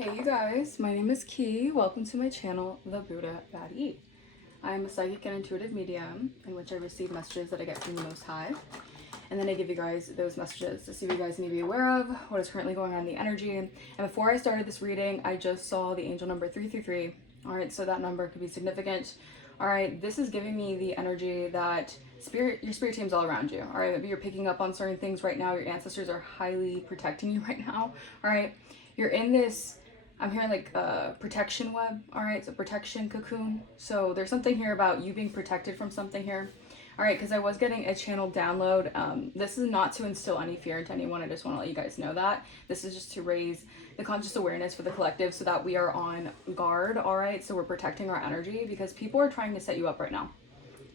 Hey you guys, my name is Key. Welcome to my channel, The Buddha-Bad-Eve. I am a psychic and intuitive medium in which I receive messages that I get from the Most High. And then I give you guys those messages to see what you guys need to be aware of, what is currently going on in the energy. And before I started this reading, I just saw the angel number 333. Alright, so that number could be significant. Alright, this is giving me the energy that your spirit team's all around you. Alright, maybe you're picking up on certain things right now. Your ancestors are highly protecting you right now. Alright, you're in this, I'm hearing like a protection web. Alright, so protection cocoon. So there's something here about you being protected from something here. Alright, because I was getting a channel download. This is not to instill any fear into anyone. I just want to let you guys know that. This is just to raise the conscious awareness for the collective so that we are on guard. Alright, so we're protecting our energy because people are trying to set you up right now.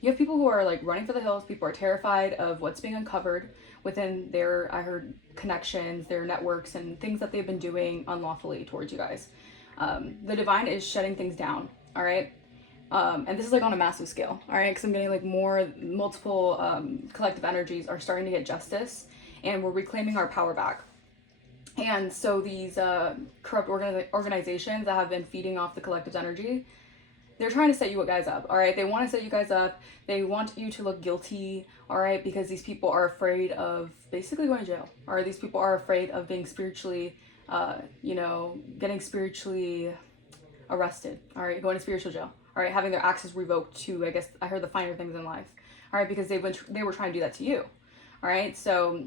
You have people who are like running for the hills. People are terrified of what's being uncovered within their, I heard, connections, their networks, and things that they've been doing unlawfully towards you guys. The divine is shutting things down. Alright. And this is like on a massive scale, all right? Because I'm getting like multiple collective energies are starting to get justice, and we're reclaiming our power back. And so these corrupt organizations that have been feeding off the collective's energy, they're trying to set you guys up, all right? They want to set you guys up. They want you to look guilty, all right? Because these people are afraid of basically going to jail, or these people are afraid of being spiritually, getting spiritually arrested, all right? Going to spiritual jail. All right, having their access revoked to, I guess, I heard the finer things in life. All right, because they were trying to do that to you. All right, so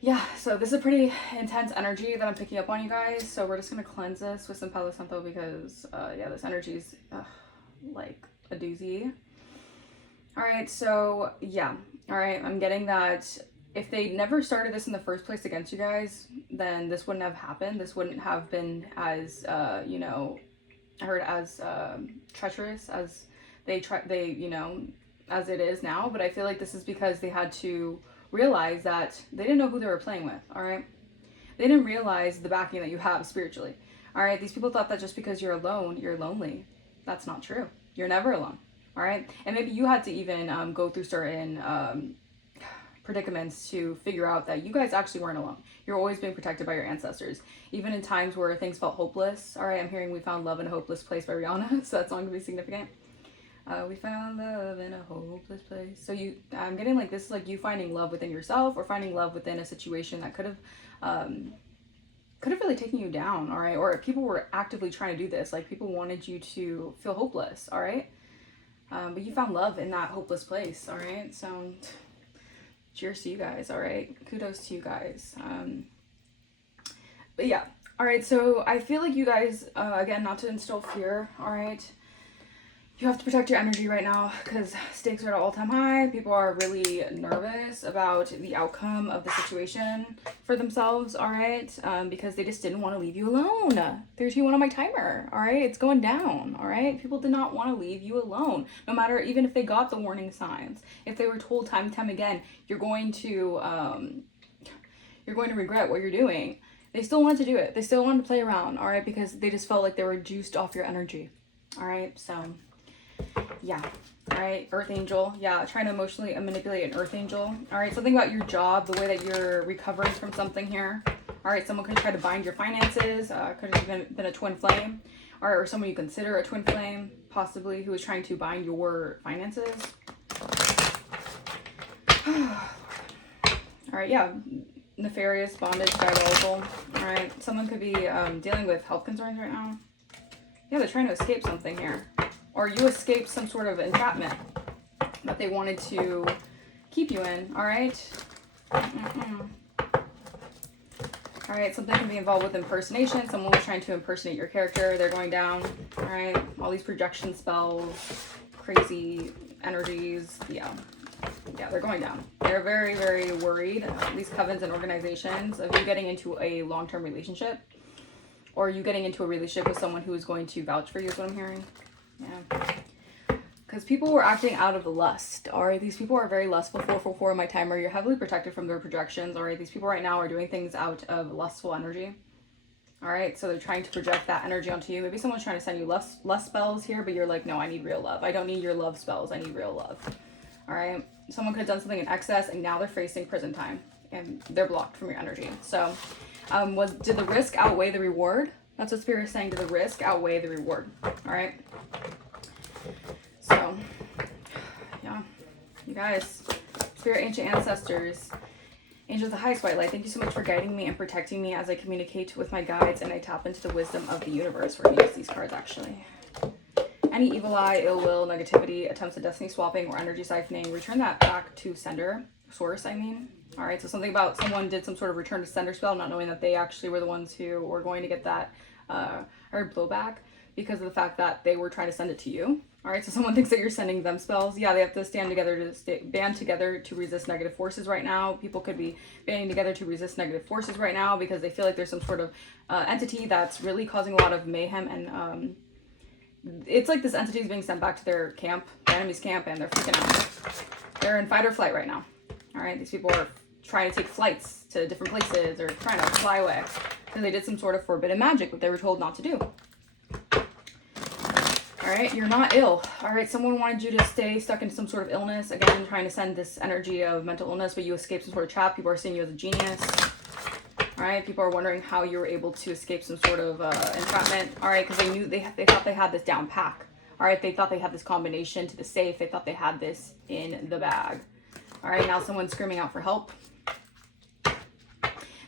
yeah, so this is a pretty intense energy that I'm picking up on, you guys. So we're just gonna cleanse this with some Palo Santo because, yeah, this energy is like a doozy. All right, so yeah, all right, I'm getting that if they never started this in the first place against you guys, then this wouldn't have happened. This wouldn't have been as, I heard as treacherous as as it is now. But I feel like this is because they had to realize that they didn't know who they were playing with. All right, they didn't realize the backing that you have spiritually. All right, these people thought that just because you're alone, you're lonely. That's not true. You're never alone. All right, and maybe you had to even go through certain predicaments to figure out that you guys actually weren't alone. You're always being protected by your ancestors, even in times where things felt hopeless. All right, I'm hearing "We Found Love in a Hopeless Place" by Rihanna, so that song could be significant. We found love in a hopeless place. So I'm getting like this is like you finding love within yourself, or finding love within a situation that could have really taken you down. All right, or people were actively trying to do this, like people wanted you to feel hopeless. All right, but you found love in that hopeless place. All right, so cheers to you guys. All right, kudos to you guys. But yeah, all right, so I feel like you guys, again, not to instill fear, all right, you have to protect your energy right now because stakes are at an all-time high. People are really nervous about the outcome of the situation for themselves, all right, because they just didn't want to leave you alone. 321 on my timer, all right, it's going down, all right. People did not want to leave you alone, no matter, even if they got the warning signs, if they were told time and time again, you're going to regret what you're doing. They still wanted to do it. They still wanted to play around, all right, because they just felt like they were juiced off your energy, all right. So yeah, all right, earth angel, yeah, trying to emotionally manipulate an earth angel. All right, something about your job, the way that you're recovering from something here. All right, someone could try to bind your finances, could have even been a twin flame, or someone you consider a twin flame, possibly, who is trying to bind your finances. All right, yeah, nefarious, bondage, diabolical. All right, someone could be dealing with health concerns right now. Yeah, they're trying to escape something here. Or you escaped some sort of entrapment that they wanted to keep you in, all right? All right, something can be involved with impersonation. Someone was trying to impersonate your character. They're going down, all right? All these projection spells, crazy energies, yeah, they're going down. They're very, very worried, these covens and organizations, of you getting into a long-term relationship, or you getting into a relationship with someone who is going to vouch for you, is what I'm hearing. Yeah, because people were acting out of lust. All right, these people are very lustful. 444 on my timer. You're heavily protected from their projections. All right, these people right now are doing things out of lustful energy. All right, so they're trying to project that energy onto you. Maybe someone's trying to send you lust spells here, but you're like, no, I need real love. I don't need your love spells. I need real love. All right, someone could have done something in excess, and now they're facing prison time, and they're blocked from your energy. So Did the risk outweigh the reward? That's what Spirit is saying. Did the risk outweigh the reward? All right. So, yeah, you guys, Spirit, ancient ancestors, angels of the highest white light, thank you so much for guiding me and protecting me as I communicate with my guides and I tap into the wisdom of the universe. We're going to use these cards, actually. Any evil eye, ill will, negativity, attempts at destiny swapping, or energy siphoning, return that back to sender, source, I mean. All right, so something about someone did some sort of return to sender spell, not knowing that they actually were the ones who were going to get that or blowback because of the fact that they were trying to send it to you. All right, so someone thinks that you're sending them spells. Yeah, they have to band together to resist negative forces right now. People could be banding together to resist negative forces right now because they feel like there's some sort of entity that's really causing a lot of mayhem, and it's like this entity is being sent back to their camp, the enemy's camp, and they're freaking out. They're in fight or flight right now. All right, these people are trying to take flights to different places or trying to fly away because they did some sort of forbidden magic that they were told not to do. All right, you're not ill. All right, someone wanted you to stay stuck in some sort of illness. Again, trying to send this energy of mental illness, but you escaped some sort of trap. People are seeing you as a genius. All right, people are wondering how you were able to escape some sort of entrapment. All right, because they thought they had this down pack. All right, they thought they had this combination to the safe. They thought they had this in the bag. All right, now someone's screaming out for help.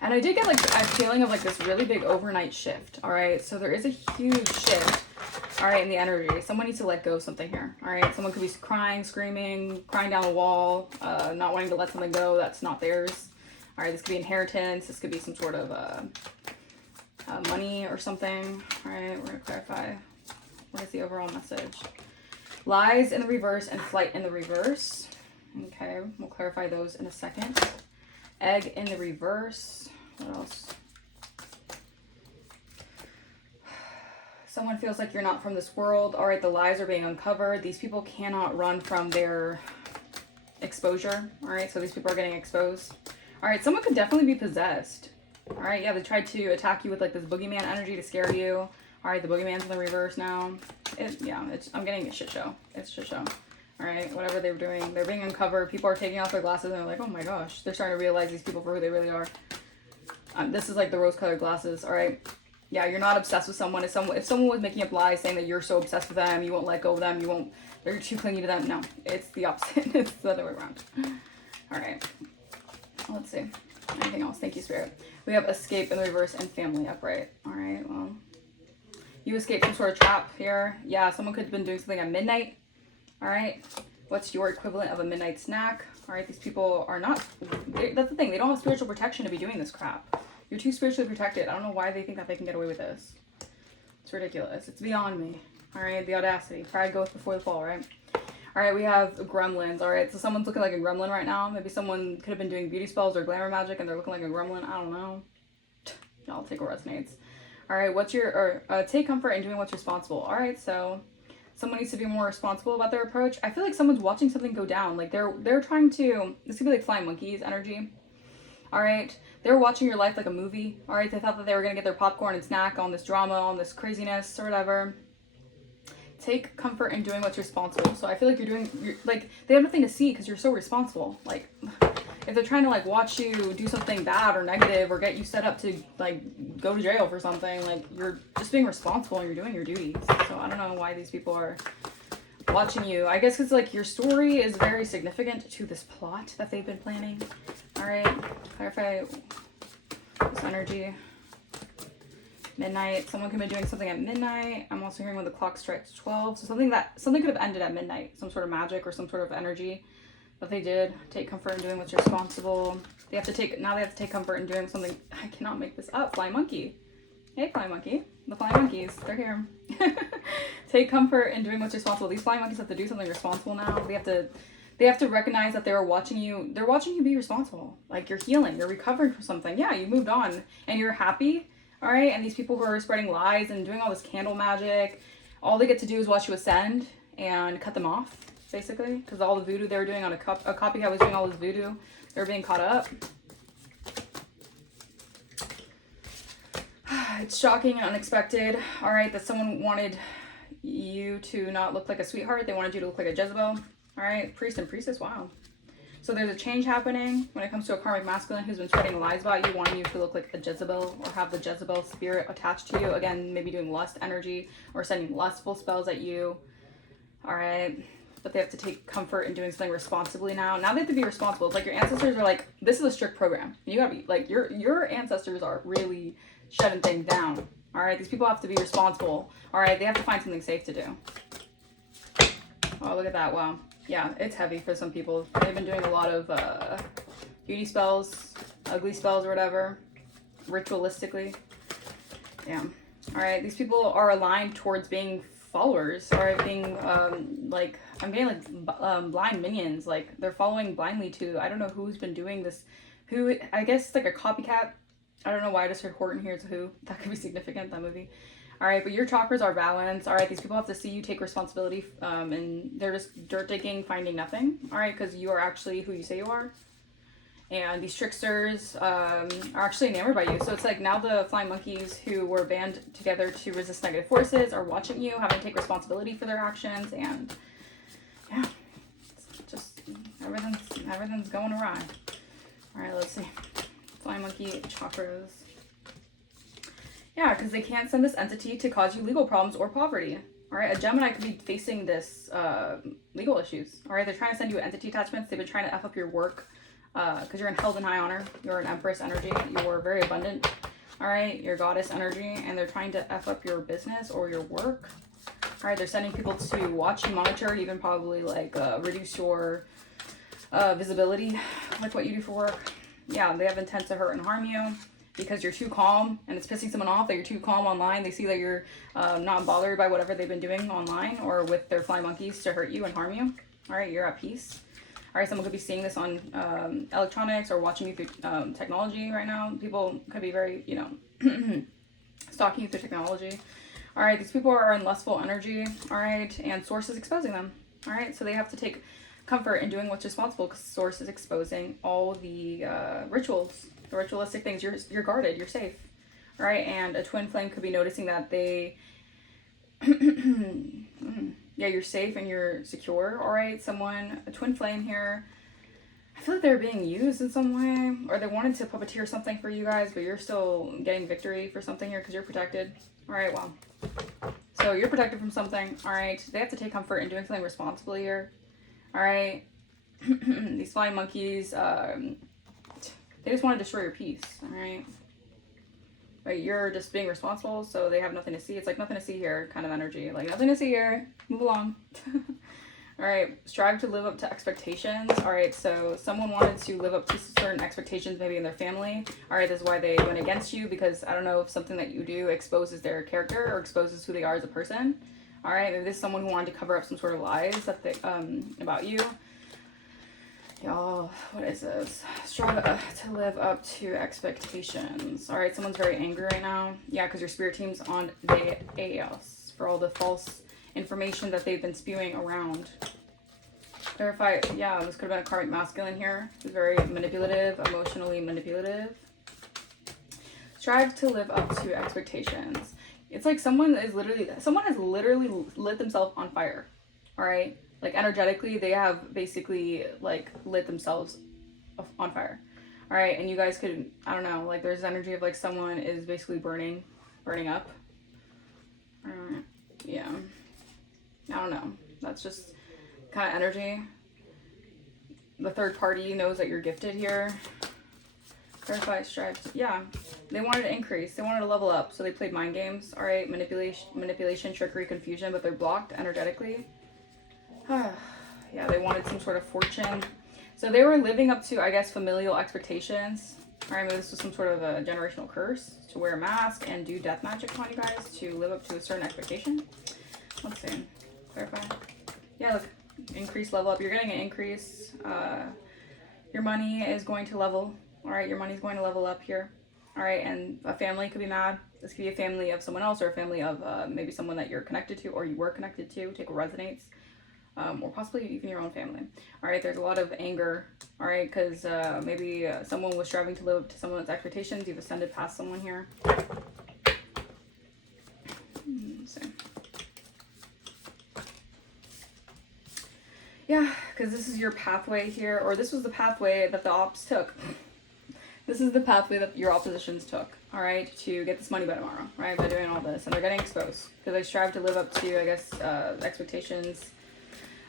And I did get like a feeling of like this really big overnight shift. All right, so there is a huge shift. All right, in the energy. Someone needs to let go of something here. All right, someone could be crying, screaming, crying down the wall, not wanting to let something go that's not theirs. All right, this could be inheritance. This could be some sort of money or something. All right, we're going to clarify. What is the overall message? Lies in the reverse and flight in the reverse. Okay, we'll clarify those in a second. Egg in the reverse. What else? Someone feels like you're not from this world. All right, the lies are being uncovered. These people cannot run from their exposure. All right, so these people are getting exposed. All right, someone could definitely be possessed. All right, yeah, they tried to attack you with like this boogeyman energy to scare you. All right, the boogeyman's in the reverse now. I'm getting a shit show. It's a shit show. All right, whatever they were doing, they're being uncovered. People are taking off their glasses and they're like, oh my gosh. They're starting to realize these people for who they really are. This is like the rose-colored glasses. All right. Yeah, you're not obsessed with someone. If someone was making up lies saying that you're so obsessed with them, you won't let go of them, they're too clingy to them. No, it's the opposite. It's the other way around. All right. Let's see. Anything else? Thank you, Spirit. We have escape in the reverse and family upright. All right, well, you escaped some sort of trap here. Yeah, someone could have been doing something at midnight. All right. What's your equivalent of a midnight snack? All right, these people are not, that's the thing. They don't have spiritual protection to be doing this crap. You're too spiritually protected. I don't know why they think that they can get away with this. It's ridiculous. It's beyond me. All right, the audacity. Pride goes before the fall, right? All right, we have gremlins. All right, so someone's looking like a gremlin right now. Maybe someone could have been doing beauty spells or glamour magic and they're looking like a gremlin. I don't know. Y'all take what resonates. All right, take comfort in doing what's responsible. All right, so someone needs to be more responsible about their approach. I feel like someone's watching something go down. Like they're trying to, this could be like flying monkeys energy. All right, they're watching your life like a movie. All right, they thought that they were gonna get their popcorn and snack on this drama, on this craziness or whatever. Take comfort in doing what's responsible. So I feel like you're like, they have nothing to see because you're so responsible. Like, if they're trying to like watch you do something bad or negative or get you set up to like go to jail for something, like you're just being responsible and you're doing your duties. So I don't know why these people are watching you. I guess because like your story is very significant to this plot that they've been planning. All right, clarify this energy. Midnight. Someone could be doing something at midnight. I'm also hearing when the clock strikes 12. So something could have ended at midnight. Some sort of magic or some sort of energy. But they did take comfort in doing what's responsible. They have to take comfort in doing something. I cannot make this up. Flying monkey. Hey, flying monkey. The flying monkeys. They're here. Take comfort in doing what's responsible. These flying monkeys have to do something responsible now. They have to recognize that they're watching you. They're watching you be responsible. Like you're healing. You're recovering from something. Yeah, you moved on and you're happy. All right, and these people who are spreading lies and doing all this candle magic, all they get to do is watch you ascend and cut them off, basically, because all the voodoo they were doing on a copycat was doing all this voodoo. They were being caught up. It's shocking and unexpected. All right, that someone wanted you to not look like a sweetheart. They wanted you to look like a Jezebel. All right, priest and priestess, wow. So there's a change happening when it comes to a karmic masculine who's been spreading lies about you, wanting you to look like a Jezebel or have the Jezebel spirit attached to you. Again, maybe doing lust energy or sending lustful spells at you. All right. But they have to take comfort in doing something responsibly now. Now they have to be responsible. It's like your ancestors are like, this is a strict program. You gotta be like, your ancestors are really shutting things down. All right. These people have to be responsible. All right. They have to find something safe to do. Oh, look at that. Wow. Yeah, it's heavy for some people. They've been doing a lot of beauty spells, ugly spells or whatever, ritualistically. Yeah. All right. These people are aligned towards being followers. All right. Being like, I'm getting like blind minions. Like they're following blindly to, I don't know who's been doing this. Who, I guess it's like a copycat. I don't know why I just heard Horton here. It's who. That could be significant, that movie. All right, but your chakras are balanced. All right, these people have to see you take responsibility, and they're just dirt digging, finding nothing. All right, because you are actually who you say you are. And these tricksters are actually enamored by you. So it's like now the flying monkeys who were band together to resist negative forces are watching you, having to take responsibility for their actions, and yeah, it's just everything's going awry. All right, let's see. Flying monkey chakras. Yeah, because they can't send this entity to cause you legal problems or poverty. All right, a Gemini could be facing this legal issues. All right, they're trying to send you entity attachments. They've been trying to F up your work because you're in held in high honor. You're an empress energy. You're very abundant. All right, you're goddess energy, and they're trying to F up your business or your work. All right, they're sending people to watch you, monitor, even probably like reduce your visibility with what you do for work. Yeah, they have intent to hurt and harm you. Because you're too calm and it's pissing someone off that you're too calm online. They see that you're not bothered by whatever they've been doing online or with their flying monkeys to hurt you and harm you. All right, you're at peace. All right, someone could be seeing this on electronics or watching you through technology right now. People could be very, you know, stalking you through technology. All right, these people are in lustful energy. All right, and Source is exposing them. All right, so they have to take comfort in doing what's responsible because Source is exposing all the rituals. The ritualistic things, you're guarded, you're safe, all right? And a twin flame could be noticing that they, yeah, you're safe and you're secure, all right? A twin flame here, I feel like they're being used in some way, or they wanted to puppeteer something for you guys, but you're still getting victory for something here because you're protected, all right? Well, so you're protected from something, all right? They have to take comfort in doing something responsibly here, all right? These flying monkeys, they just want to destroy your peace, all right? But you're just being responsible, so they have nothing to see. It's like nothing to see here kind of energy. Like nothing to see here. Move along. All right. Strive to live up to expectations. All right. So someone wanted to live up to certain expectations maybe in their family. All right. This is why they went against you because I don't know if something that you do exposes their character or exposes who they are as a person. All right. Maybe this is someone who wanted to cover up some sort of lies that they, about you. Y'all, what is this? Strive to live up to expectations. All right, someone's very angry right now. Yeah, because your spirit team's on the AS for all the false information that they've been spewing around. Clarify, yeah, this could have been a karmic masculine here. Who's very manipulative, emotionally manipulative. Strive to live up to expectations. It's like someone has literally lit themselves on fire. All right. Like energetically, they have basically like lit themselves on fire. All right, and you guys could, I don't know, like there's energy of like someone is basically burning up. Yeah, I don't know. That's just kind of energy. The third party knows that you're gifted here. Clarify, strive. Yeah, they wanted to increase. They wanted to level up, so they played mind games. All right, manipulation, trickery, confusion, but they're blocked energetically. Yeah, they wanted some sort of fortune. So they were living up to, I guess, familial expectations. All right, maybe this was some sort of a generational curse to wear a mask and do death magic on you guys to live up to a certain expectation. Let's see. Clarify. Yeah, look. Increase, level up. You're getting an increase. Your money is going to level. All right, your money's going to level up here. All right, and a family could be mad. This could be a family of someone else or a family of maybe someone that you're connected to or you were connected to. Take what resonates. Or possibly even your own family. All right, there's a lot of anger. All right, because maybe someone was striving to live up to someone's expectations. You've ascended past someone here. Let's see. Yeah, because this is your pathway here, or this was the pathway that the ops took. This is the pathway that your oppositions took, all right, to get this money by tomorrow, right, by doing all this. And they're getting exposed because they strive to live up to, I guess, expectations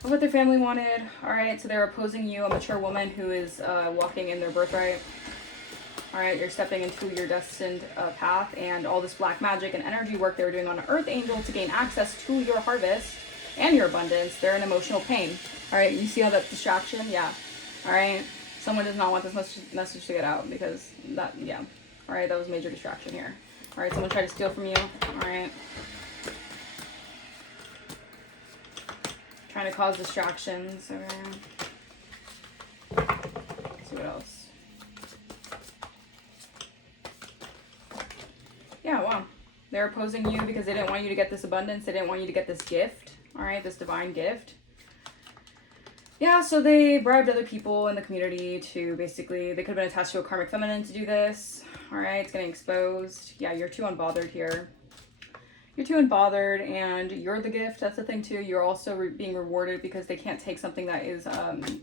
of what their family wanted, all right. So they're opposing you, a mature woman who is walking in their birthright, all right. You're stepping into your destined path, and all this black magic and energy work they were doing on an earth angel to gain access to your harvest and your abundance. They're in emotional pain, all right. You see all that distraction? Yeah, all right. Someone does not want this message to get out because that, yeah. All right, that was a major distraction here. All right, someone tried to steal from you. All right. Trying to cause distractions. Okay. Let's see what else. Yeah, wow. They're opposing you because they didn't want you to get this abundance. They didn't want you to get this gift. All right, this divine gift. Yeah, so they bribed other people in the community to basically, they could have been attached to a karmic feminine to do this. All right, it's getting exposed. Yeah, you're too unbothered here. You're too unbothered, and you're the gift. That's the thing too. You're also being rewarded because they can't take something that is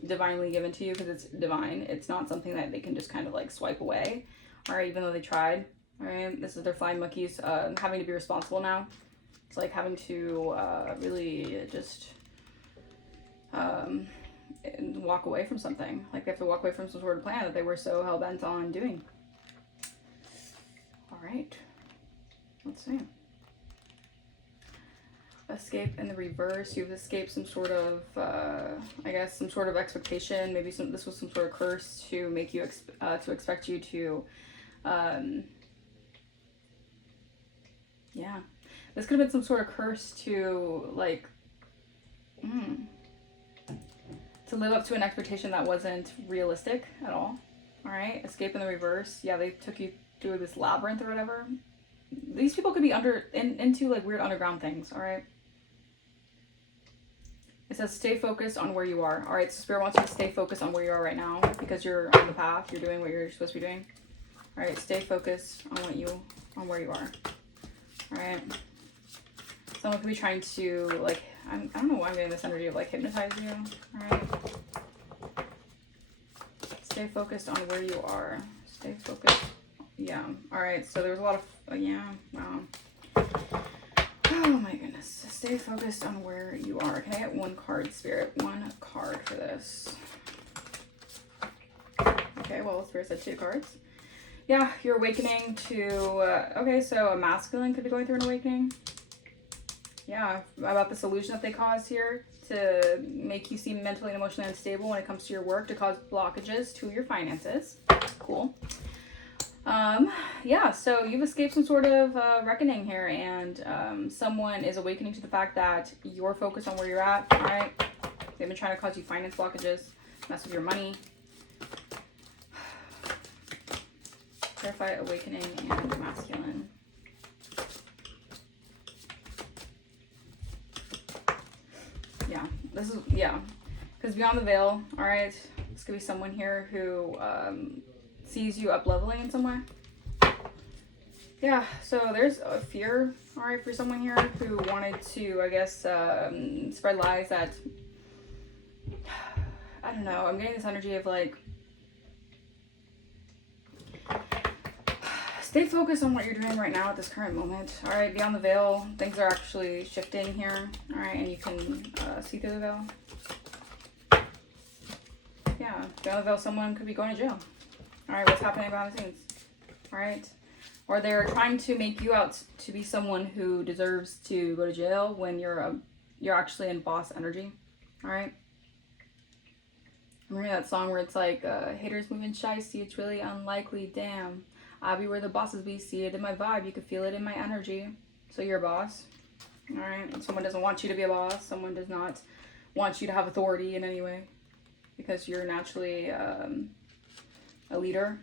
divinely given to you because it's divine. It's not something that they can just kind of like swipe away. All right, even though they tried. All right, this is their flying monkeys having to be responsible now. It's like having to really just and walk away from something. Like they have to walk away from some sort of plan that they were so hell-bent on doing. All right, let's see. Escape in the reverse. You've escaped some sort of I guess some sort of expectation. Maybe this was some sort of curse to make you to expect you to yeah, this could have been some sort of curse to like to live up to an expectation that wasn't realistic at all. All right, escape in the reverse. Yeah, they took you through this labyrinth or whatever. These people could be into like weird underground things. All right. It says stay focused on where you are. All right, so Spirit wants you to stay focused on where you are right now because you're on the path. You're doing what you're supposed to be doing. All right, stay focused on where you are. All right. Someone could be trying to like, I don't know why I'm getting this energy of like hypnotize you. All right. Stay focused on where you are. Stay focused. Yeah. All right. So there's a lot of, yeah. Wow. Oh my goodness. Stay focused on where you are. Can I get one card, Spirit? One card for this. Okay. Well, Spirit said 2 cards. Yeah. You're awakening to, okay. So a masculine could be going through an awakening. Yeah, about the solution that they caused here to make you seem mentally and emotionally unstable when it comes to your work, to cause blockages to your finances. Cool. Yeah, so you've escaped some sort of reckoning here, and someone is awakening to the fact that you're focused on where you're at, all right? They've been trying to cause you finance blockages, mess with your money. Clarify awakening and masculine. Yeah, this is, yeah, because beyond the veil, all right, this could be someone here who sees you up leveling in some way. Yeah, so there's a fear, all right, for someone here who wanted to, I guess, spread lies that, I don't know, I'm getting this energy of like, stay focused on what you're doing right now at this current moment. All right, beyond the veil, things are actually shifting here. All right, and you can see through the veil. Yeah, beyond the veil, someone could be going to jail. All right, what's happening behind the scenes? All right, or they're trying to make you out to be someone who deserves to go to jail when you're actually in boss energy. All right. Remember that song where it's like, haters moving shicey, it's really unlikely, damn. I'll be where the bosses be, see it in my vibe, you can feel it in my energy. So you're a boss, all right? And someone doesn't want you to be a boss. Someone does not want you to have authority in any way because you're naturally a leader.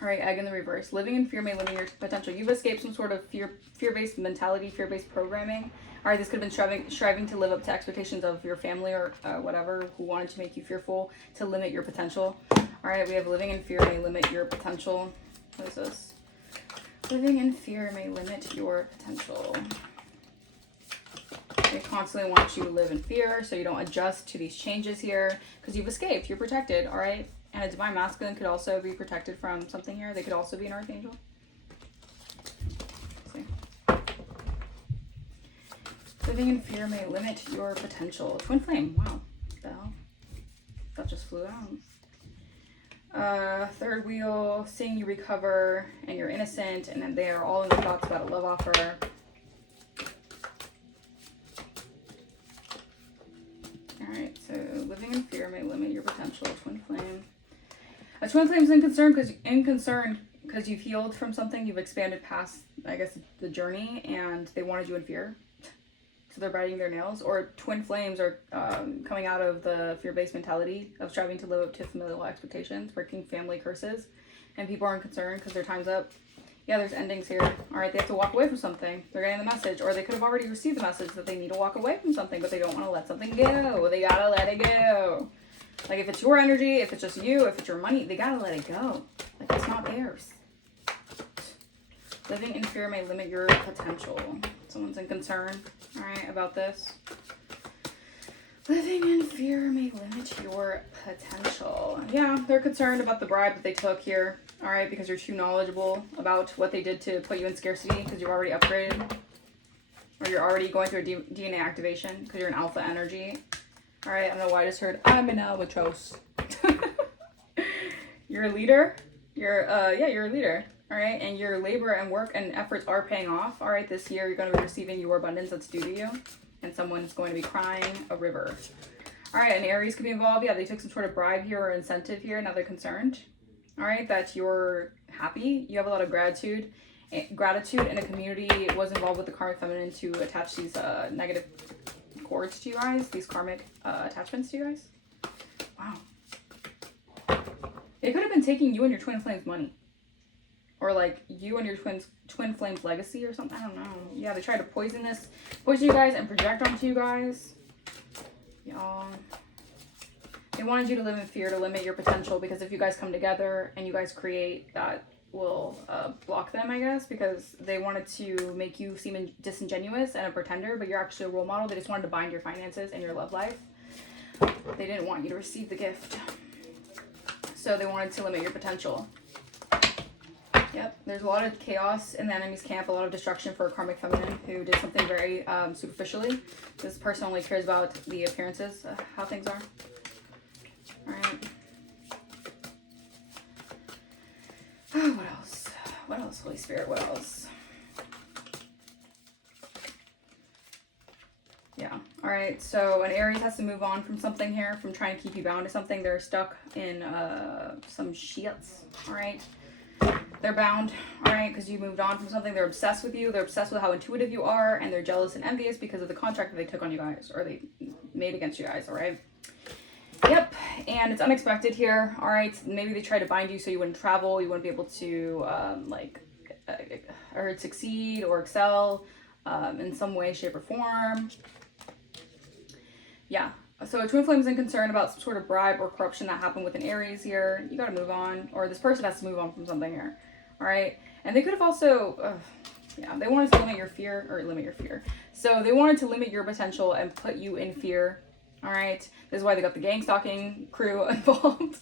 All right, egg in the reverse. Living in fear may limit your potential. You've escaped some sort of fear-based mentality, fear-based programming. All right, this could have been striving to live up to expectations of your family or whatever who wanted to make you fearful, to limit your potential. All right, we have living in fear may limit your potential. What is this? Living in fear may limit your potential. They constantly want you to live in fear so you don't adjust to these changes here because you've escaped. You're protected, all right? And a divine masculine could also be protected from something here. They could also be an archangel. Let's see. Living in fear may limit your potential. Twin flame. Wow. What the hell? That just flew out. Third wheel. Seeing you recover and you're innocent. And then they are all in the thoughts about a love offer. Alright, so living in fear may limit your potential. Twin flame. A twin flame is in concern because you've healed from something. You've expanded past, I guess, the journey, and they wanted you in fear. So they're biting their nails. Or twin flames are coming out of the fear-based mentality of striving to live up to familial expectations, breaking family curses, and people aren't concerned because their time's up. Yeah, there's endings here. All right, they have to walk away from something. They're getting the message, or they could have already received the message that they need to walk away from something, but they don't want to let something go. They gotta let it go. Like, if it's your energy, if it's just you, if it's your money, they gotta let it go. Like, it's not theirs. Living in fear may limit your potential. Someone's in concern, all right, about this. Living in fear may limit your potential. Yeah, they're concerned about the bribe that they took here. All right, because you're too knowledgeable about what they did to put you in scarcity because you're already upgraded. Or you're already going through a DNA activation because you're an alpha energy. All right, I don't know why I just heard, I'm an albatross. You're a leader. You're a leader. All right, and your labor and work and efforts are paying off. All right, this year you're going to be receiving your abundance that's due to you. And someone's going to be crying a river. All right, and Aries could be involved. Yeah, they took some sort of bribe here or incentive here. Now they're concerned. All right, that you're happy. You have a lot of gratitude. And a community was involved with the karmic feminine to attach these negative cords to you guys. These karmic attachments to you guys. Wow. It could have been taking you and your twin flame's money. Or like you and your twin flame's legacy or something. I don't know. Yeah, they tried to poison you guys and project onto you guys. Y'all. They wanted you to live in fear to limit your potential because if you guys come together and you guys create, that will block them, I guess, because they wanted to make you seem disingenuous and a pretender, but you're actually a role model. They just wanted to bind your finances and your love life. They didn't want you to receive the gift. So they wanted to limit your potential. Yep, there's a lot of chaos in the enemy's camp, a lot of destruction for a karmic feminine who did something very superficially. This person only cares about the appearances, how things are. All right. Oh, what else? What else, Holy Spirit? What else? Yeah. All right. So an Aries has to move on from something here, from trying to keep you bound to something. They're stuck in some shits. All right. They're bound, all right, because you moved on from something. They're obsessed with you. They're obsessed with how intuitive you are, and they're jealous and envious because of the contract that they took on you guys, or they made against you guys, all right? Yep, and it's unexpected here, all right? Maybe they tried to bind you so you wouldn't travel, you wouldn't be able to, or succeed or excel in some way, shape, or form. Yeah. So a twin flame is in concern about some sort of bribe or corruption that happened with an Aries here. You got to move on, or this person has to move on from something here. All right. And they could have also, they wanted to limit your fear. So they wanted to limit your potential and put you in fear. All right. This is why they got the gang stalking crew involved.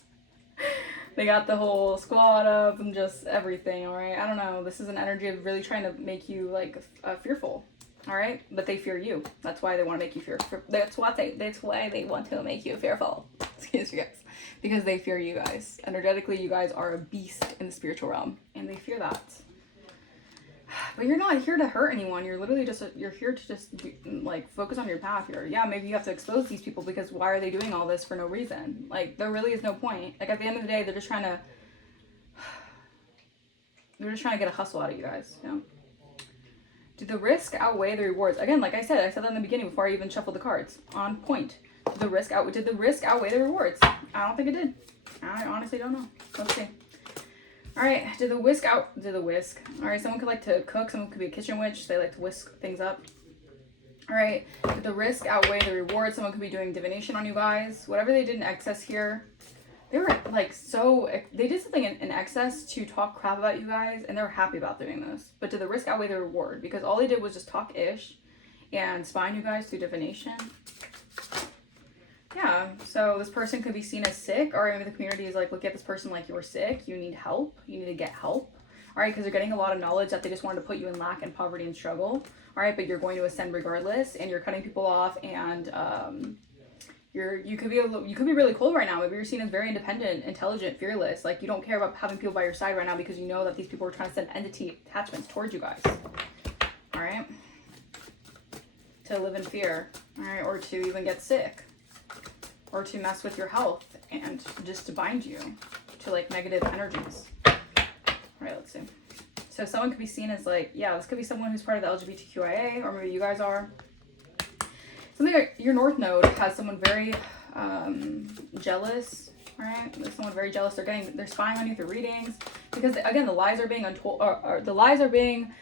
They got the whole squad up and just everything. All right. I don't know. This is an energy of really trying to make you like fearful. All right, but they fear you. That's why they want to make you fear. That's why they want to make you fearful. Excuse you guys, because they fear you guys. Energetically, you guys are a beast in the spiritual realm, and they fear that. But you're not here to hurt anyone. You're literally you're here to just like focus on your path here. Yeah, maybe you have to expose these people because why are they doing all this for no reason? Like there really is no point. Like at the end of the day, they're just trying to get a hustle out of you guys. You know. Did the risk outweigh the rewards? Again, like I said that in the beginning before I even shuffled the cards. On point. Did the risk outweigh the rewards? I don't think it did. I honestly don't know. Let's see. All right. All right. Someone could like to cook. Someone could be a kitchen witch. They like to whisk things up. All right. Did the risk outweigh the reward? Someone could be doing divination on you guys. Whatever they did in excess here. They were like they did something in excess to talk crap about you guys, and they were happy about doing this. But did the risk outweigh the reward? Because all they did was just talk ish and spying you guys through divination. Yeah, so this person could be seen as sick, or maybe the community is like, look at this person like you're sick, you need help, you need to get help. All right, because they're getting a lot of knowledge that they just wanted to put you in lack and poverty and struggle. All right, but you're going to ascend regardless, and you're cutting people off, and you could be really cold right now. Maybe you're seen as very independent, intelligent, fearless. Like you don't care about having people by your side right now because you know that these people are trying to send entity attachments towards you guys. All right, to live in fear. All right, or to even get sick, or to mess with your health, and just to bind you to like negative energies. All right, let's see. So someone could be seen as like, yeah, this could be someone who's part of the LGBTQIA, or maybe you guys are. Something like your North Node has someone very jealous, right? There's someone very jealous. They're spying on you through readings because again, the lies are being untold, or the lies are being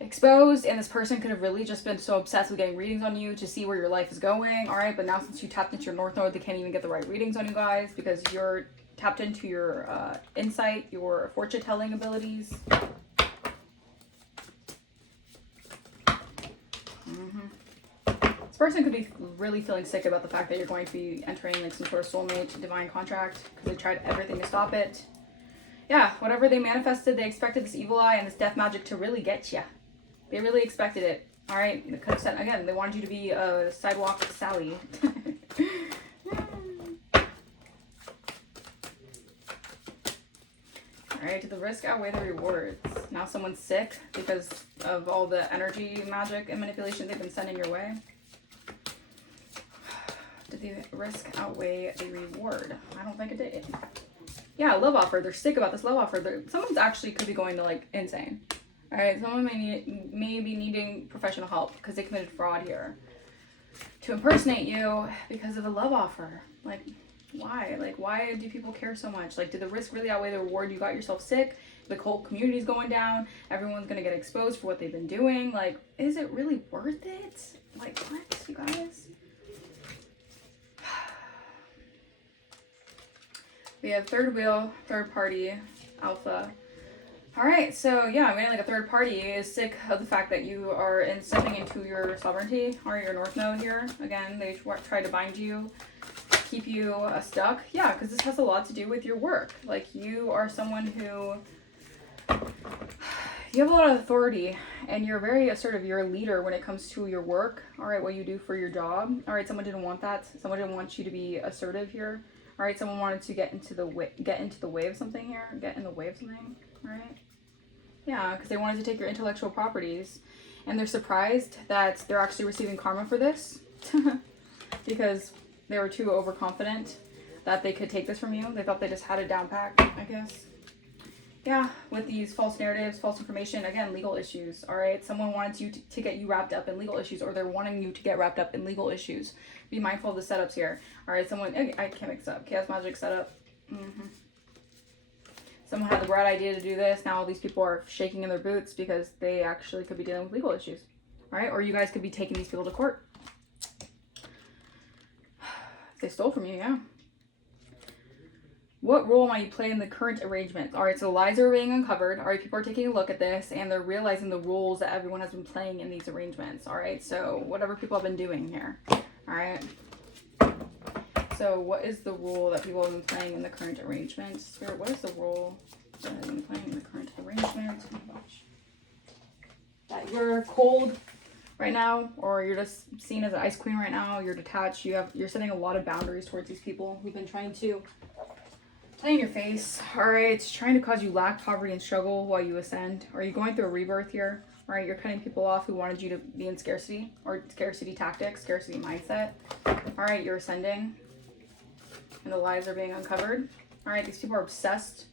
exposed, and this person could have really just been so obsessed with getting readings on you to see where your life is going. All right, but now since you tapped into your North Node, they can't even get the right readings on you guys because you're tapped into your insight, your fortune telling abilities. This person could be really feeling sick about the fact that you're going to be entering like some sort of soulmate divine contract because they tried everything to stop it. Yeah, whatever they manifested, they expected this evil eye and this death magic to really get you. They really expected it. All right, they could have said, again, they wanted you to be a sidewalk Sally. All right, did the risk outweigh the rewards? Now someone's sick because of all the energy magic and manipulation they've been sending your way. Did the risk outweigh the reward? I don't think it did. Yeah, love offer. They're sick about this love offer. Someone's actually could be going to like insane. All right, someone may be needing professional help because they committed fraud here to impersonate you because of a love offer. Like, why? Like, why do people care so much? Like, did the risk really outweigh the reward? You got yourself sick. The whole community's going down. Everyone's gonna get exposed for what they've been doing. Like, is it really worth it? Like, what, you guys? We have third wheel, third party, alpha. All right, so yeah, I mean, like a third party is sick of the fact that you are stepping into your sovereignty or your North Node here. Again, they try to bind you, keep you stuck. Yeah, because this has a lot to do with your work. Like you are someone who, you have a lot of authority and you're very assertive. You're a leader when it comes to your work. All right, what you do for your job. All right, someone didn't want that. Someone didn't want you to be assertive here. All right, someone wanted to get into the way of something here. Get in the way of something. Right? Yeah, because they wanted to take your intellectual properties, and they're surprised that they're actually receiving karma for this because they were too overconfident that they could take this from you. They thought they just had it down pat, I guess. Yeah, with these false narratives, false information, again, legal issues. All right, someone wanted you to get you wrapped up in legal issues, or they're wanting you to get wrapped up in legal issues. Be mindful of the setups here. All right, I can't mix up. Chaos magic setup. Someone had the bright idea to do this. Now all these people are shaking in their boots because they actually could be dealing with legal issues. All right, or you guys could be taking these people to court. They stole from you, yeah. What role might you play in the current arrangements? All right, so lies are being uncovered. All right, people are taking a look at this and they're realizing the roles that everyone has been playing in these arrangements. All right, so whatever people have been doing here. All right. So what is the role that people have been playing in the current arrangement? Spirit, what is the role that has been playing in the current arrangement? Oh my gosh. That you're cold right now, or you're just seen as an ice queen right now. You're detached. You're setting a lot of boundaries towards these people who've been trying to play in your face. All right, it's trying to cause you lack, poverty, and struggle while you ascend. Are you going through a rebirth here? All right, you're cutting people off who wanted you to be in scarcity or scarcity tactics, scarcity mindset. All right, you're ascending. And the lies are being uncovered. All right, these people are obsessed.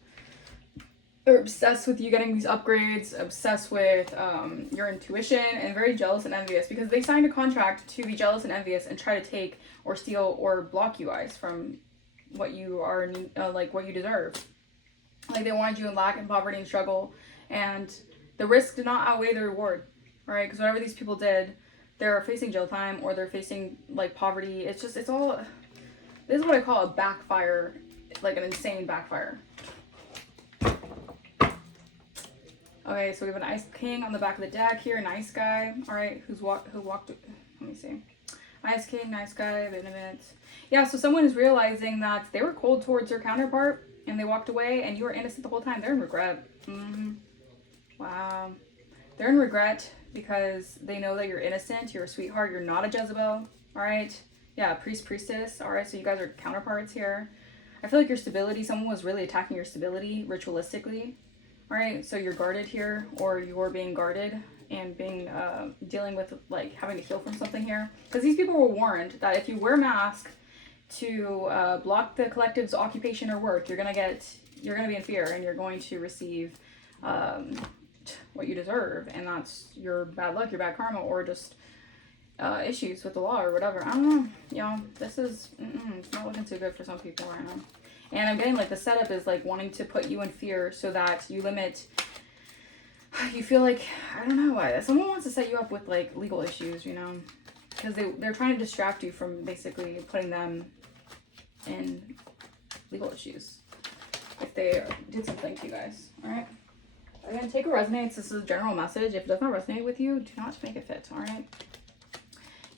They're obsessed with you getting these upgrades, obsessed with your intuition, and very jealous and envious because they signed a contract to be jealous and envious and try to take or steal or block you guys from what you are, like what you deserve. Like they wanted you in lack and poverty and struggle, and the risk did not outweigh the reward. All right, because whatever these people did, they're facing jail time or they're facing like poverty. It's all. This is what I call a backfire, like an insane backfire. Okay, so we have an Ice King on the back of the deck here, nice guy. All right, who walked, let me see. Ice King, nice guy, intimate. Yeah, so someone is realizing that they were cold towards their counterpart and they walked away and you were innocent the whole time. They're in regret. Wow. They're in regret because they know that you're innocent, you're a sweetheart, you're not a Jezebel. All right? Yeah, priest, priestess. All right, so you guys are counterparts here. I feel like your stability, someone was really attacking your stability ritualistically. All right, so you're guarded here, or you're being guarded and being dealing with like having to heal from something here. Because these people were warned that if you wear a mask to block the collective's occupation or work, you're gonna be in fear and you're going to receive what you deserve, and that's your bad luck, your bad karma, or just issues with the law or whatever. I don't know. Yeah, this is it's not looking too good for some people right now. And I'm getting like the setup is like wanting to put you in fear so that you limit. You feel like, I don't know why. Someone wants to set you up with like legal issues, you know, because they're trying to distract you from basically putting them in legal issues if they did something to you guys. All right. Again, take what resonates. This is a general message. If it does not resonate with you, do not make it fit. All right.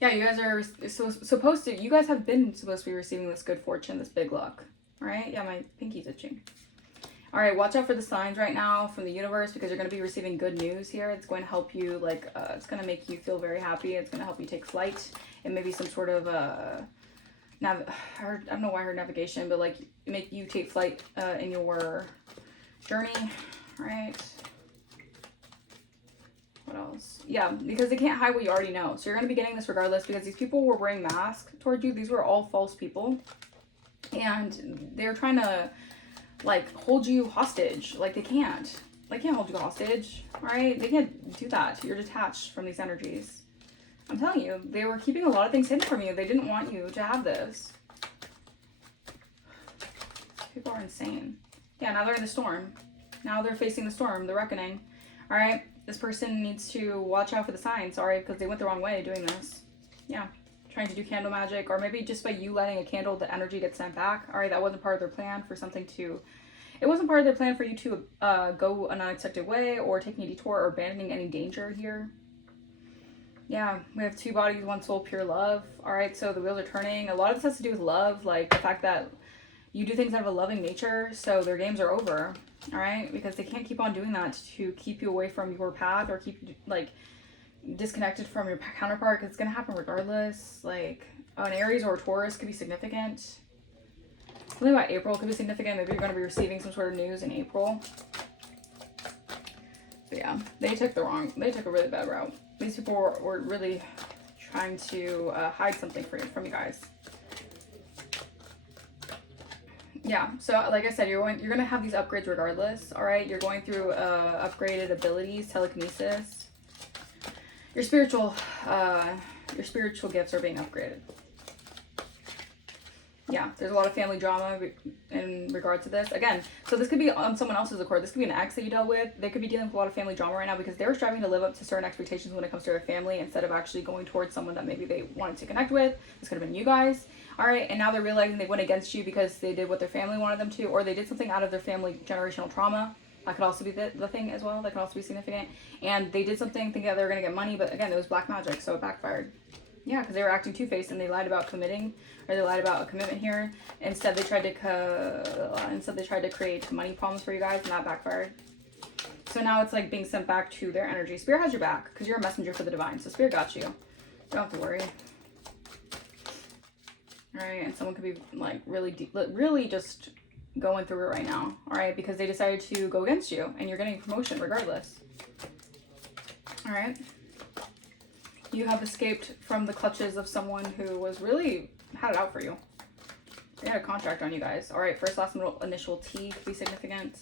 Yeah, you guys are supposed to. You guys have been supposed to be receiving this good fortune, this big luck. All right. Yeah, my pinky's itching. All right, watch out for the signs right now from the universe because you're going to be receiving good news here. It's going to help you, like, it's going to make you feel very happy. It's going to help you take flight and maybe some sort of, I don't know why I heard navigation, but like make you take flight in your journey, right? What else? Yeah, because they can't hide what you already know. So you're going to be getting this regardless because these people were wearing masks toward you. These were all false people. And they're trying to like hold you hostage. Like they can't hold you hostage. All right, they can't do that. You're detached from these energies. I'm telling you, they were keeping a lot of things hidden from you. They didn't want you to have this. People are insane. Yeah, now they're in the storm. Now they're facing the storm, the reckoning. All right, this person needs to watch out for the signs. All right, because they went the wrong way doing this. Yeah, trying to do candle magic, or maybe just by you lighting a candle, the energy gets sent back. All right, that wasn't part of their plan for something to. It wasn't part of their plan for you to go an unexpected way or taking a detour or abandoning any danger here. Yeah, we have two bodies, one soul, pure love. All right, so the wheels are turning. A lot of this has to do with love, like the fact that you do things out of a loving nature, so their games are over. All right, because they can't keep on doing that to keep you away from your path or keep you like disconnected from your counterpart, because it's going to happen regardless. Like an Aries or a Taurus could be significant. Something about April could be significant. Maybe you're going to be receiving some sort of news in April. But yeah, they took a really bad route. These people were really trying to hide something from you guys. Yeah, so like I said, you're going to have these upgrades regardless. All right, you're going through upgraded abilities, telekinesis. Your spiritual gifts are being upgraded. Yeah, there's a lot of family drama in regard to this. Again, so this could be on someone else's accord. This could be an ex that you dealt with. They could be dealing with a lot of family drama right now because they're striving to live up to certain expectations when it comes to their family instead of actually going towards someone that maybe they wanted to connect with. This could have been you guys. All right, and now they're realizing they went against you because they did what their family wanted them to, or they did something out of their family generational trauma. That could also be the thing as well. That could also be significant. And they did something thinking that they were going to get money, but again, it was black magic, so it backfired. Yeah, because they were acting two-faced and they lied about committing, or they lied about a commitment here. Instead, they tried to create money problems for you guys, and that backfired. So now it's like being sent back to their energy. Spirit has your back because you're a messenger for the divine. So Spirit got you. You don't have to worry. All right, and someone could be like really just going through it right now. All right, because they decided to go against you, and you're getting a promotion regardless. All right. You have escaped from the clutches of someone who was really had it out for you. They had a contract on you guys. All right, first, last, middle, initial T could be significant.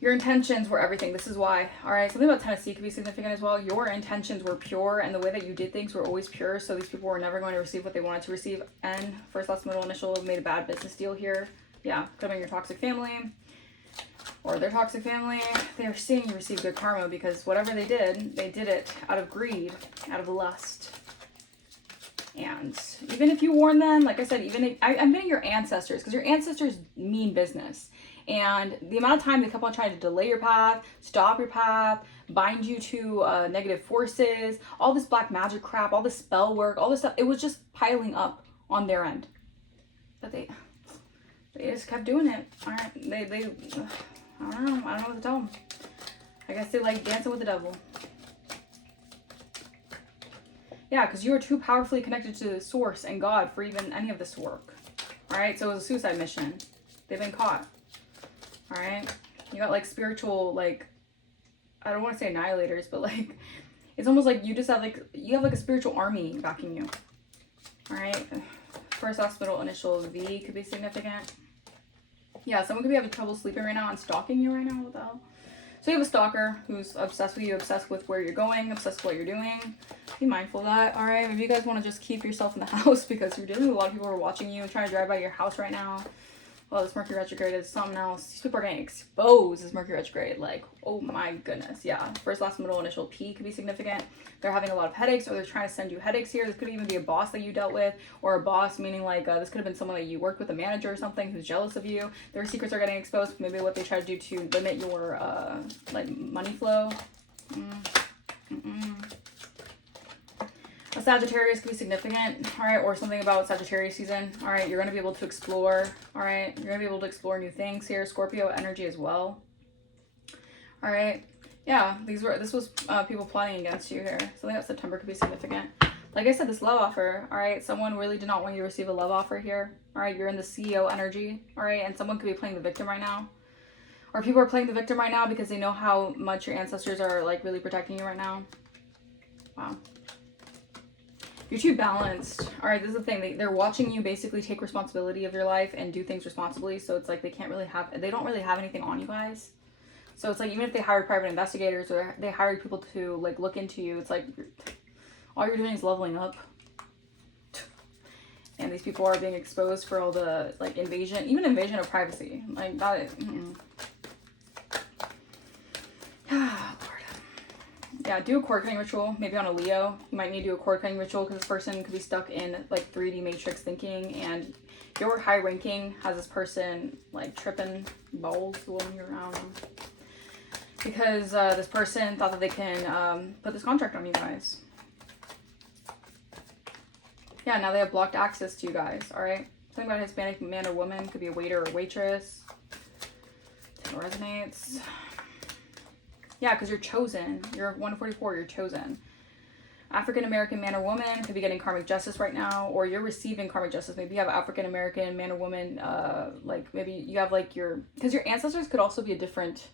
Your intentions were everything. This is why. All right, something about Tennessee could be significant as well. Your intentions were pure, and the way that you did things were always pure, so these people were never going to receive what they wanted to receive. And first, last, middle, initial made a bad business deal here. Yeah, could have been your toxic family or their toxic family. They are seeing you receive good karma because whatever they did it out of greed, out of lust. And even if you warn them, like I said, even if, I'm getting your ancestors, because your ancestors mean business. And the amount of time they kept on trying to delay your path, stop your path, bind you to negative forces, all this black magic crap, all this spell work, all this stuff, it was just piling up on their end. But they just kept doing it. All right, they I don't know what to tell them. I guess they like dancing with the devil. Yeah, because you are too powerfully connected to the source and God for even any of this work. All right, so it was a suicide mission. They've been caught. All right, you got like spiritual, like, I don't want to say annihilators, but like, it's almost like you just have like, you have like a spiritual army backing you. All right, first, last, middle, initial V could be significant. Yeah, someone could be having trouble sleeping right now and stalking you right now. What the hell? So you have a stalker who's obsessed with you, obsessed with where you're going, obsessed with what you're doing. Be mindful of that, all right? Maybe you guys want to just keep yourself in the house because you're dealing with a lot of people who are watching you, trying to drive by your house right now. Well, this Mercury retrograde is something else. These people are getting exposed as Mercury retrograde. Like, oh my goodness. Yeah. First, last, middle, initial P could be significant. They're having a lot of headaches, or they're trying to send you headaches here. This could even be a boss that you dealt with, or a boss meaning like this could have been someone that you worked with, a manager or something who's jealous of you. Their secrets are getting exposed. Maybe what they try to do to limit your like money flow. A Sagittarius could be significant, all right, or something about Sagittarius season. All right, you're going to be able to explore, all right, you're going to be able to explore new things here. Scorpio energy as well. All right, yeah, this was people plotting against you here. Something that September could be significant. Like I said, this love offer, all right, someone really did not want you to receive a love offer here. All right, you're in the CEO energy, all right, and someone could be playing the victim right now. Or people are playing the victim right now because they know how much your ancestors are like really protecting you right now. Wow. You're too balanced. All right, this is the thing. They're watching you basically take responsibility of your life and do things responsibly. So it's like they don't really have anything on you guys. So it's like even if they hired private investigators or they hired people to like look into you, it's like all you're doing is leveling up. And these people are being exposed for all the like invasion of privacy. Like that. Yeah, do a cord cutting ritual, maybe on a Leo. You might need to do a cord cutting ritual because this person could be stuck in like 3D matrix thinking, and your high ranking has this person like tripping balls when you're around them. Because this person thought that they can put this contract on you guys. Yeah, now they have blocked access to you guys, alright? Something about a Hispanic man or woman, could be a waiter or waitress. It resonates. Yeah, because you're chosen. You're 144, you're chosen. African-American man or woman could be getting karmic justice right now, or you're receiving karmic justice. Maybe you have African-American man or woman, like maybe you have like because your ancestors could also be a different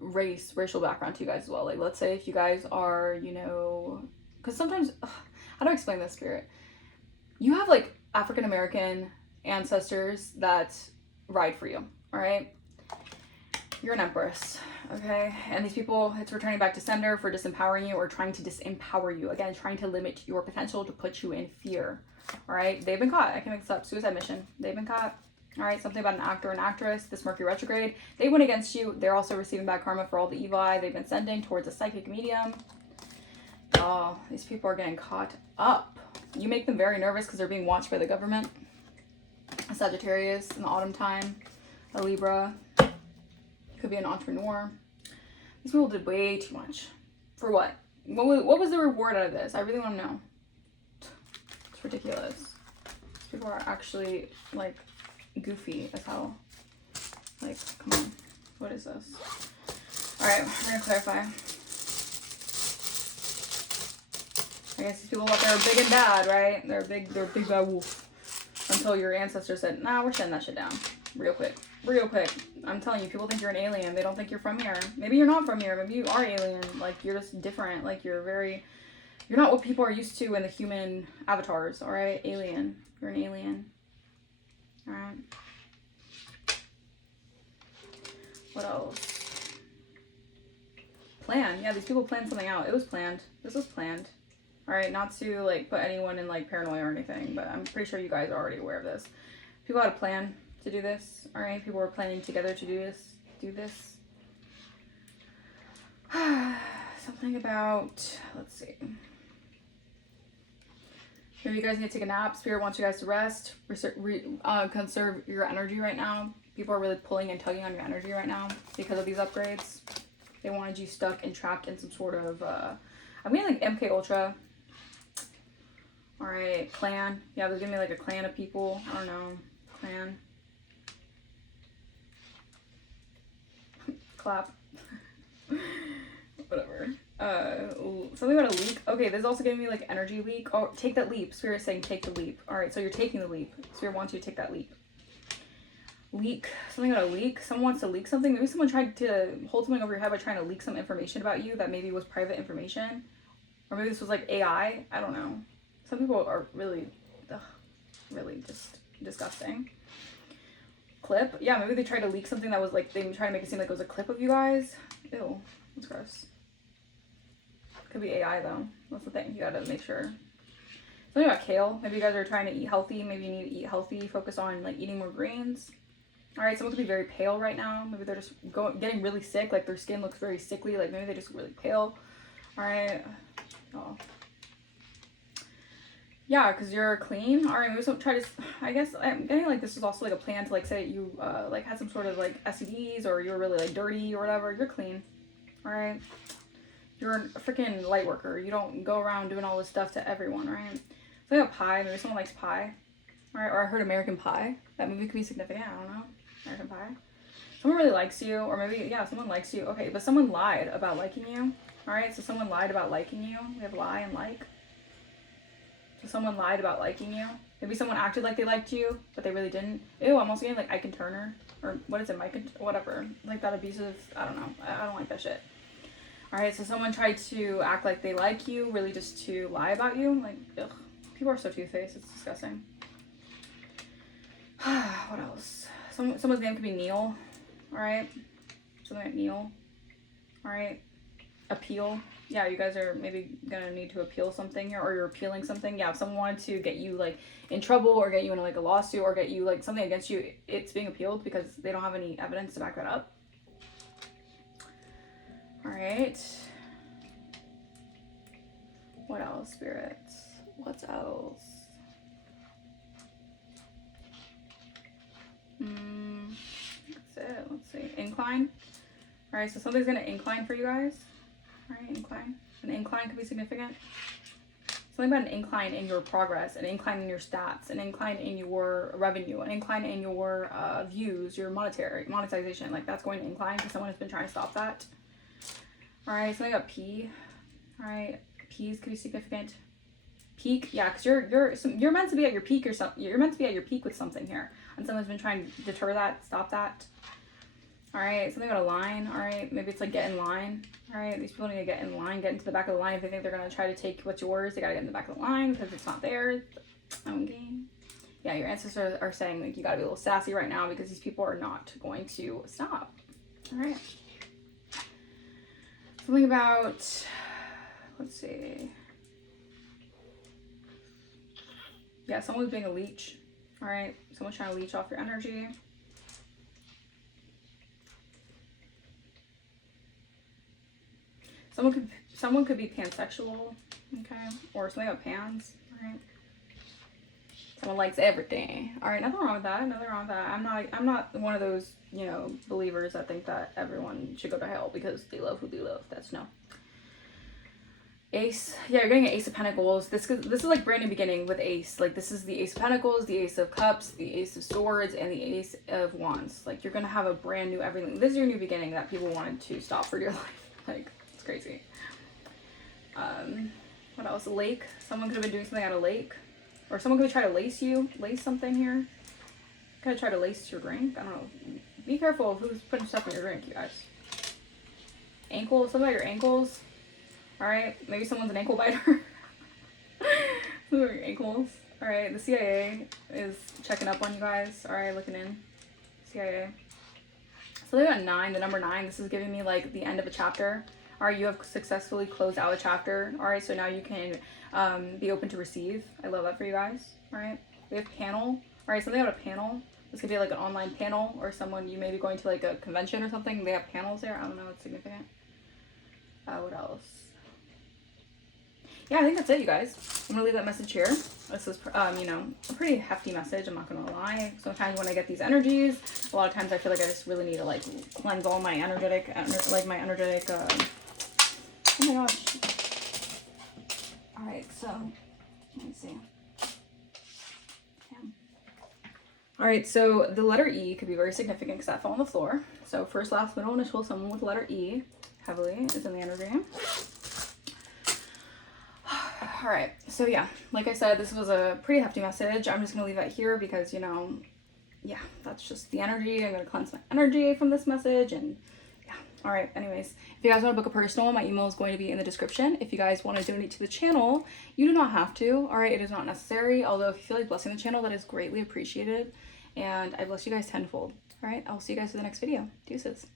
racial background to you guys as well. Like let's say if you guys are, you know, because sometimes, how do I explain this, Spirit? You have like African-American ancestors that ride for you, all right? You're an empress, okay? And these people, it's returning back to sender for disempowering you or trying to disempower you. Again, trying to limit your potential to put you in fear, all right? They've been caught. I can make this up. Suicide mission. They've been caught, all right? Something about an actor or an actress, this Mercury retrograde. They went against you. They're also receiving back karma for all the evil eye they've been sending towards a psychic medium. Oh, these people are getting caught up. You make them very nervous because they're being watched by the government. A Sagittarius in the autumn time. A Libra. Could be an entrepreneur. These people did way too much. For what? What was the reward out of this? I really want to know. It's ridiculous. These people are actually like goofy as hell. Like, come on. What is this? Alright, we're gonna clarify. I guess these people out there are big and bad, right? They're big bad wolf. Until your ancestors said, nah, we're shutting that shit down. Real quick. I'm telling you, people think you're an alien. They don't think you're from here. Maybe you're not from here. Maybe you are alien. Like, you're just different. Like, you're not what people are used to in the human avatars, alright? Alien. You're an alien. Alright. What else? Plan. Yeah, these people planned something out. It was planned. This was planned. Alright, not to, like, put anyone in, like, paranoia or anything, but I'm pretty sure you guys are already aware of this. People had a plan to do this, all right? People were planning together to do this. Something about, let's see. Maybe you guys need to take a nap. Spirit wants you guys to rest, conserve your energy right now. People are really pulling and tugging on your energy right now because of these upgrades. They wanted you stuck and trapped in some sort of, I'm getting like MK Ultra. All right, clan. Yeah, they're giving me like a clan of people. I don't know, clan. Clap. Whatever. Something about a leak. Okay, this is also giving me like energy leak. Oh, take that leap. Spirit's saying take the leap. All right, so you're taking the leap. Spirit wants you to take that leap. Leak. Something about a leak. Someone wants to leak something. Maybe someone tried to hold something over your head by trying to leak some information about you that maybe was private information. Or maybe this was like AI. I don't know. Some people are really, really just disgusting. Clip. Yeah, maybe they tried to leak something that was like, they tried to make it seem like it was a clip of you guys. Ew, that's gross. Could be AI though. That's the thing. You gotta make sure. Something about kale. Maybe you guys are trying to eat healthy. Maybe you need to eat healthy. Focus on like eating more greens. All right, someone could be very pale right now. Maybe they're just getting really sick. Like their skin looks very sickly. Like maybe they just look really pale. All right. Oh. Yeah, because you're clean. All right, maybe someone try to, I guess I'm getting like this is also like a plan to like say you like had some sort of like STDs or you were really like dirty or whatever. You're clean. All right. You're a freaking light worker. You don't go around doing all this stuff to everyone, right? So like a pie. Maybe someone likes pie. All right, or I heard American Pie. That movie could be significant. I don't know. American Pie. Someone really likes you, or maybe, yeah, someone likes you. Okay, but someone lied about liking you. All right, so someone lied about liking you. We have lie and like. So someone lied about liking you. Maybe someone acted like they liked you, but they really didn't. Ew, I'm also getting like Ike and Turner. Or what is it, Mike and whatever. Like that abusive, I don't know. I don't like that shit. All right, so someone tried to act like they like you, really just to lie about you. Like, ugh. People are so two-faced. It's disgusting. What else? Someone's name could be Neil. All right. Something like Neil. All right. Appeal. Yeah, you guys are maybe gonna need to appeal something here, or you're appealing something. Yeah, if someone wanted to get you like in trouble or get you in like a lawsuit or get you like something against you, it's being appealed because they don't have any evidence to back that up. All right. What else, spirits? What else? That's it. Let's see. Incline. All right, so something's gonna incline for you guys. All right, incline. An incline could be significant. Something about an incline in your progress, an incline in your stats, an incline in your revenue, an incline in your views, your monetization. Like that's going to incline because someone has been trying to stop that. All right, something about P. All right, P's could be significant. Peak, yeah, because you're meant to be at your peak or something. You're meant to be at your peak with something here, and someone's been trying to deter that, stop that. All right, something about a line. All right, maybe it's like get in line. All right, these people need to get in line, get into the back of the line. If they think they're gonna try to take what's yours, they gotta get in the back of the line because it's not theirs. Okay. Yeah, your ancestors are saying like you gotta be a little sassy right now because these people are not going to stop. All right. Something about, let's see. Yeah, someone's being a leech. All right, someone's trying to leech off your energy. Someone could be pansexual, okay, or something about pans. All right. Someone likes everything. All right, nothing wrong with that. Nothing wrong with that. I'm not one of those, you know, believers that think that everyone should go to hell because they love who they love. That's no. Ace. Yeah, you're getting an Ace of Pentacles. This is like brand new beginning with Ace. Like this is the Ace of Pentacles, the Ace of Cups, the Ace of Swords, and the Ace of Wands. Like you're gonna have a brand new everything. This is your new beginning that people wanted to stop for your life. Like it's crazy. What else? A lake. Someone could have been doing something at a lake, or someone could try to lace something here. Could have tried to lace your drink. I don't know. Be careful of who's putting stuff in your drink, you guys. Ankle. Something about your ankles. All right, maybe someone's an ankle biter. Something about your ankles. All right, the CIA is checking up on you guys. All right, looking in. CIA. So they got 9, the number 9. This is giving me like the end of a chapter. All right, you have successfully closed out a chapter. All right, so now you can be open to receive. I love that for you guys. All right, we have panel. All right, something about a panel. This could be like an online panel or someone you may be going to like a convention or something. They have panels there. I don't know. It's significant. What else? yeah, I think that's it, you guys. I'm gonna leave that message here. This is, you know, a pretty hefty message, I'm not gonna lie. Sometimes when I get these energies, a lot of times I feel like I just really need to like cleanse all my energetic, oh my gosh. All right, so let me see. All right, so the letter E could be very significant because that fell on the floor. So first, last, middle initial, someone with the letter E heavily is in the energy. All right, so yeah, like I said, this was a pretty hefty message. I'm just gonna leave that here because, you know, yeah, that's just the energy. I'm gonna cleanse my energy from this message, and yeah. All right, anyways, if you guys want to book a personal, my email is going to be in the description. If you guys want to donate to the channel, you do not have to. All right, it is not necessary, although if you feel like blessing the channel, that is greatly appreciated, and I bless you guys tenfold. All right, I'll see you guys in the next video. Deuces.